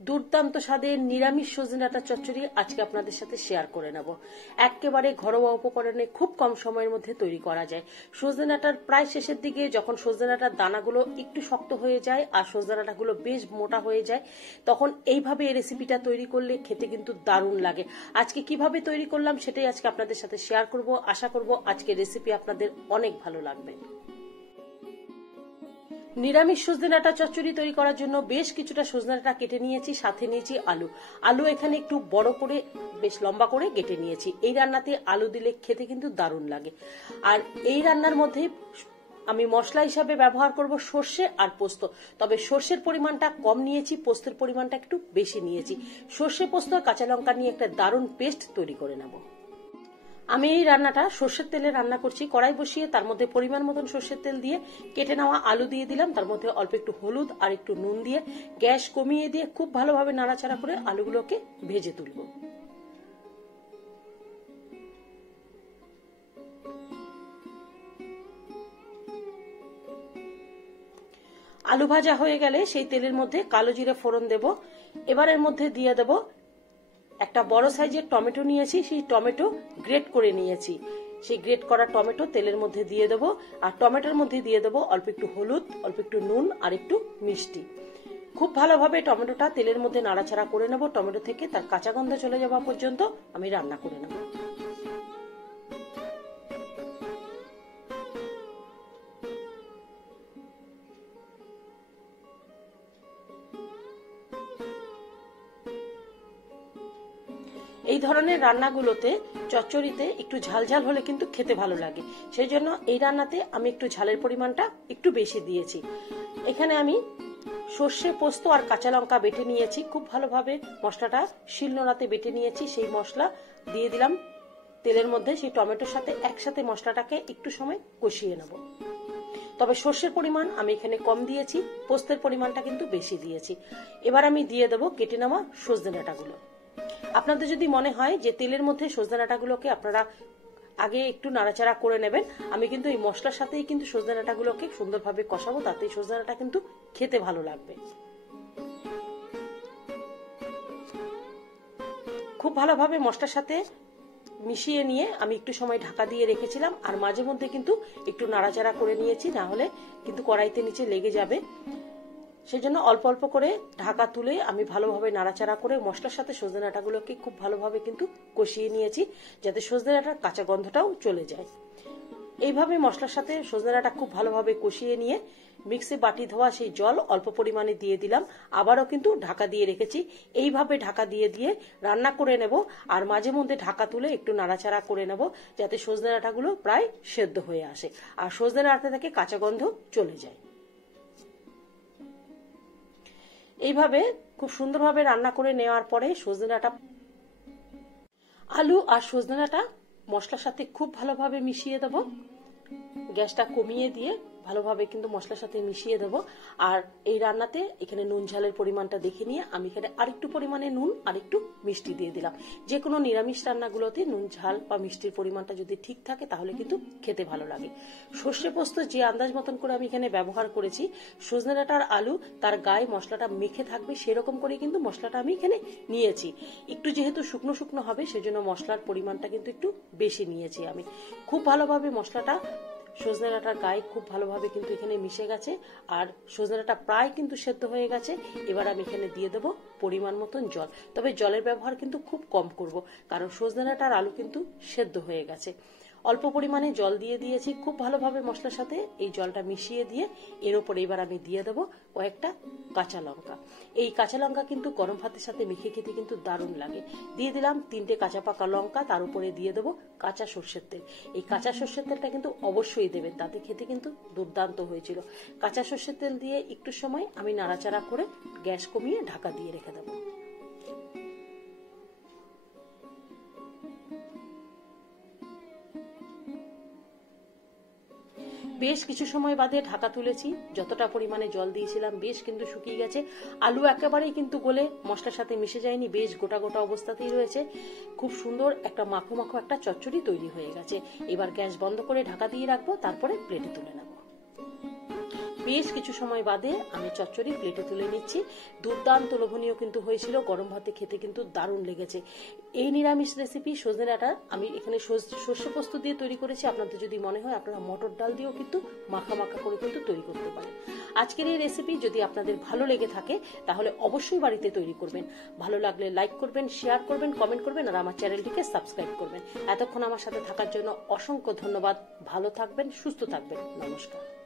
দুর্দান্ত স্বাদের নিরামিষ সজনে ডাঁটা চচ্চড়ি আজকে আপনাদের সাথে শেয়ার করে নেব। একেবারে ঘরোয়া উপকরণে খুব কম সময়ের মধ্যে তৈরি করা যায়। সজনে ডাঁটার প্রায় শেষের দিকে যখন সজনে ডাঁটার দানাগুলো একটু শক্ত হয়ে যায় আর সজনে ডাঁটাগুলো বেশ মোটা হয়ে যায়, তখন এইভাবে এই রেসিপিটা তৈরি করলে খেতে কিন্তু দারুণ লাগে। আজকে কিভাবে তৈরি করলাম সেটাই আজকে আপনাদের সাথে শেয়ার করব। আশা করব আজকের রেসিপি আপনাদের অনেক ভালো লাগবে। নিরামিষ সজনে ডাঁটা চচ্চড়ি তৈরি করার জন্য বেশ কিছুটা সজনে ডাঁটা কেটে নিয়েছি, সাথে নিয়েছি আলু এখানে একটু বড় করে বেশ লম্বা করে কেটে নিয়েছি। এই রান্নাতে আলু দিলে খেতে কিন্তু দারুণ লাগে। আর এই রান্নার মধ্যে আমি মশলা হিসাবে ব্যবহার করব সর্ষে আর পোস্ত, তবে সর্ষের পরিমাণটা কম নিয়েছি, পোস্তের পরিমাণটা একটু বেশি নিয়েছি। সর্ষে পোস্ত আর কাঁচা লঙ্কা নিয়ে একটা দারুণ পেস্ট তৈরি করে নেব। আমি এই রান্নাটা সর্ষের তেলে রান্না করছি। কড়াই বসিয়ে তার মধ্যে পরিমাণ মতন সর্ষের তেল দিয়ে কেটে নেওয়া আলু দিয়ে দিলাম, তার মধ্যে অল্প একটু হলুদ আর একটু নুন দিয়ে গ্যাস কমিয়ে দিয়ে খুব ভালোভাবে নাড়াচাড়া করে আলুগুলোকে ভেজে তুলব। আলু ভাজা হয়ে গেলে সেই তেলের মধ্যে কালো জিরে ফোড়ন দেব। এবার এর মধ্যে দিয়ে দেব একটা বড় সাইজের টমেটো নিয়েছি, সেই টমেটো গ্রেট করে নিয়েছি। সেই গ্রেট করা টমেটো তেলের মধ্যে দিয়ে দেবো, আর টমেটোর মধ্যে দিয়ে দেবো অল্প একটু হলুদ, অল্প একটু নুন আর একটু মিষ্টি। খুব ভালোভাবে টমেটোটা তেলের মধ্যে নাড়াচাড়া করে নেব। টমেটো থেকে তার কাঁচা গন্ধ চলে যাওয়া পর্যন্ত আমি রান্না করে নেব। এই ধরনের রান্নাগুলোতে চচ্চড়িতে একটু ঝালঝাল হলে কিন্তু খেতে ভালো লাগে, সেই জন্য এই রান্নাতে আমি একটু ঝালের পরিমাণটা একটু বেশি দিয়েছি। এখানে আমি সর্ষে, পোস্ত আর কাঁচা লঙ্কা বেটে নিয়েছি। খুব ভালোভাবে মশলাটা শিলনোড়াতে বেটে নিয়েছি। সেই মশলা দিয়ে দিলাম তেলের মধ্যে। সেই টমেটোর সাথে একসাথে মশলাটাকে একটু সময় কষিয়ে নেব। তবে সর্ষের পরিমাণ আমি এখানে কম দিয়েছি, পোস্তের পরিমাণটা কিন্তু বেশি দিয়েছি। এবার আমি দিয়ে দেবো কেটে নেওয়া সজনে ডাঁটাগুলো। আপনাদের যদি মনে হয় যে তেলের মধ্যে সজনে ডাঁটাগুলোকে আপনারা আগে একটু নাড়াচাড়া করে নেবেন, আমি কিন্তু এই মশলার সাথেই কিন্তু সজনে ডাঁটাগুলোকে সুন্দরভাবে কষাবো, তাতে সজনে ডাঁটা কিন্তু খেতে ভালো লাগবে। খুব ভালোভাবে মশলার সাথে মিশিয়ে নিয়ে আমি একটু সময় ঢাকা দিয়ে রেখেছিলাম, আর মাঝে মধ্যে কিন্তু একটু নাড়াচাড়া করে নিয়েছি, না হলে কিন্তু কড়াইতে নিচে লেগে যাবে। সেজন্য অল্প অল্প করে ঢাকা তুলে আমি ভালোভাবে নাড়াচাড়া করে মশলার সাথে সজনে ডাঁটাগুলোকে খুব ভালোভাবে কিন্তু কষিয়ে নিয়েছি, যাতে সজনে ডাঁটার কাঁচা গন্ধটাও চলে যায়। এইভাবে মশলার সাথে সজনে ডাঁটা খুব ভালোভাবে কষিয়ে নিয়ে মিক্সি বাটি ধোয়া সেই জল অল্প পরিমাণে দিয়ে দিলাম। আবারও কিন্তু ঢাকা দিয়ে রেখেছি। এইভাবে ঢাকা দিয়ে দিয়ে রান্না করে নেব, আর মাঝে মধ্যে ঢাকা তুলে একটু নাড়াচাড়া করে নেব, যাতে সজনে ডাঁটাগুলো প্রায় সেদ্ধ হয়ে আসে আর সজনে ডাঁটা থেকে কাঁচা গন্ধ চলে যায়। এইভাবে খুব সুন্দরভাবে রান্না করে নেওয়ার পরে সজনে ডাঁটা, আলু আর সজনে ডাঁটা মশলার সাথে খুব ভালোভাবে মিশিয়ে দেব। গ্যাসটা কমিয়ে দিয়ে ভালোভাবে কিন্তু মশলার সাথে মিশিয়ে দেবো। আর এই রান্নাতে এখানে নুন ঝালের পরিমাণটা দেখে নিয়ে আমি এখানে আরেকটু পরিমাণে নুন আর একটু মিষ্টি দিয়ে দিলাম। যে কোনো নিরামিষ রান্নাগুলোতে নুন ঝাল বা মিষ্টির পরিমাণটা যদি ঠিক থাকে তাহলে কিন্তু খেতে ভালো লাগে। সর্ষে পোস্ত যে আন্দাজ মতন করে আমি এখানে ব্যবহার করেছি, সজনে ডাঁটার আলু তার গায়ে মশলাটা মেখে থাকবে সেরকম করে কিন্তু মশলাটা আমি এখানে নিয়েছি। একটু যেহেতু শুকনো শুকনো হবে সেজন্য মশলার পরিমাণটা কিন্তু একটু বেশি নিয়েছি আমি। খুব ভালোভাবে মশলাটা সজনে ডাঁটার গায়ে খুব ভালোভাবে কিন্তু এখানে মিশে গেছে, আর সজনে ডাঁটা প্রায় কিন্তু সেদ্ধ হয়ে গেছে। এবার আমি এখানে দিয়ে দেবো পরিমাণ মতন জল, তবে জলের ব্যবহার কিন্তু খুব কম করব, কারণ সজনে ডাঁটার আলু কিন্তু সেদ্ধ হয়ে গেছে। অল্প পরিমাণে জল দিয়ে দিয়েছি। খুব ভালোভাবে মশলার সাথে এই জলটা মিশিয়ে দিয়ে এর উপরে এবার আমি দিয়ে দেবো কয়েকটা কাঁচা লঙ্কা। এই কাঁচা লঙ্কা কিন্তু গরম ভাতের সাথে মেখে খেতে কিন্তু দারুণ লাগে। দিয়ে দিলাম 3টে কাঁচা পাকা লঙ্কা, তার উপরে দিয়ে দেবো কাঁচা সর্ষের তেল। এই কাঁচা সর্ষের তেলটা কিন্তু অবশ্যই দেবেন, তাতে খেতে কিন্তু দুর্দান্ত হয়েছিল। কাঁচা সর্ষের তেল দিয়ে একটু সময় আমি নাড়াচাড়া করে গ্যাস কমিয়ে ঢাকা দিয়ে রেখে দেবো। বেশ কিছু সময় বাদে ঢাকা তুলেছি। যতটা পরিমাণে জল দিয়েছিলাম বেশ কিন্তু শুকিয়ে গেছে। আলু একেবারেই কিন্তু গলে মশলার সাথে মিশে যায়নি, বেশ গোটা গোটা অবস্থাতেই রয়েছে। খুব সুন্দর একটা মাখো মাখো একটা চচ্চড়ি তৈরি হয়ে গেছে। এবার গ্যাস বন্ধ করে ঢাকা দিয়ে রাখবো, তারপরে প্লেটে তুলে নেব। বেশ কিছু সময় বাদে আমি চচ্চড়ি প্লেটে তুলে নিচ্ছি। দুর্দান্ত লোভনীয় কিন্তু হয়েছিল, গরম ভাতে খেতে কিন্তু দারুণ লেগেছে। এই নিরামিষ রেসিপি সজনে ডাঁটা আমি এখানে সর্ষে পোস্ত দিয়ে তৈরি করেছি। আপনাদের যদি মনে হয় আপনারা মটর ডাল দিয়েও কিন্তু মাখা মাখা করে কিন্তু তৈরি করতে পারেন। আজকের এই রেসিপি যদি আপনাদের ভালো লেগে থাকে তাহলে অবশ্যই বাড়িতে তৈরি করবেন। ভালো লাগলে লাইক করবেন, শেয়ার করবেন, কমেন্ট করবেন আর আমার চ্যানেলটিকে সাবস্ক্রাইব করবেন। এতক্ষণ আমার সাথে থাকার জন্য অসংখ্য ধন্যবাদ। ভালো থাকবেন, সুস্থ থাকবেন। নমস্কার।